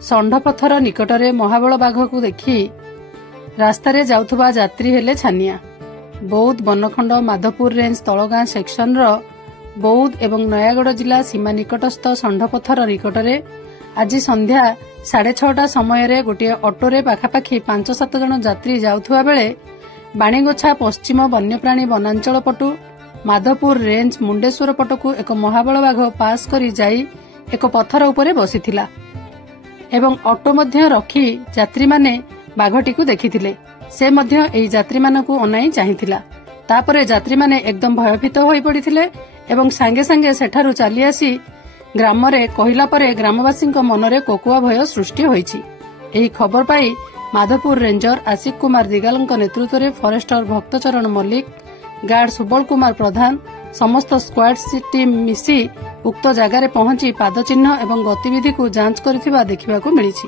ଷଣ୍ଢପଥର ନିକଟରେ ମହାବଳ ବାଘକୁ ଦେଖି ରାସ୍ତାରେ ଯାଉଥିବା ଯାତ୍ରୀ ହେଲେ ଛାନିଆ। ବୌଦ୍ଧ ବନଖଣ୍ଡ ମାଧପୁର ରେଞ୍ଜ ତଳଗାଁ ସେକ୍ସନର ବୌଦ୍ଧ ଏବଂ ନୟାଗଡ଼ ଜିଲ୍ଲା ସୀମା ନିକଟସ୍ଥ ଷଣ୍ଢପଥର ନିକଟରେ ଆଜି ସନ୍ଧ୍ୟା 6:30 ସମୟରେ ଗୋଟିଏ ଅଟୋରେ ପାଖାପାଖି 5-7 ଜଣ ଯାତ୍ରୀ ଯାଉଥିବା ବେଳେ ବାଣୀଗୋଛା ପଶ୍ଚିମ ବନ୍ୟପ୍ରାଣୀ ବନାଞ୍ଚଳ ପଟୁ ମାଧପୁର ରେଞ୍ଜ ମୁଣ୍ଡେଶ୍ୱର ପଟକୁ ଏକ ମହାବଳ ବାଘ ପାସ୍ କରି ଯାଇ ଏକ ପଥର ଉପରେ ବସିଥିଲା ଏବଂ ଅଟୋ ମଧ୍ୟ ରଖି ଯାତ୍ରୀମାନେ ବାଘଟିକୁ ଦେଖିଥିଲେ। ସେ ମଧ୍ୟ ଏହି ଯାତ୍ରୀମାନଙ୍କୁ ଅନାଇ ଚାହିଁଥିଲା। ତାପରେ ଯାତ୍ରୀମାନେ ଏକଦମ ଭୟଭୀତ ହୋଇପଡ଼ିଥିଲେ ଏବଂ ସାଙ୍ଗେ ସାଙ୍ଗେ ସେଠାରୁ ଚାଲିଆସି ଗ୍ରାମରେ କହିଲା ପରେ ଗ୍ରାମବାସୀଙ୍କ ମନରେ କୋକୁଆ ଭୟ ସୃଷ୍ଟି ହୋଇଛି। ଏହି ଖବର ପାଇ ମାଧପୁର ରେଞ୍ଜର ଆଶିକ କୁମାର ଦିଗାଲଙ୍କ ନେତୃତ୍ୱରେ ଫରେଷ୍ଟର ଭକ୍ତଚରଣ ମଲ୍ଲିକ, ଗାର୍ଡ ସୁବଳ କୁମାର ପ୍ରଧାନ ସମସ୍ତ ସ୍କ୍ୱାଡ୍ ଟିମ୍ ମିଶି ଉକ୍ତ ଜାଗାରେ ପହଞ୍ଚି ପାଦଚିହ୍ନ ଏବଂ ଗତିବିଧିକୁ ଯାଞ୍ଚ କରିଥିବା ଦେଖିବାକୁ ମିଳିଛି।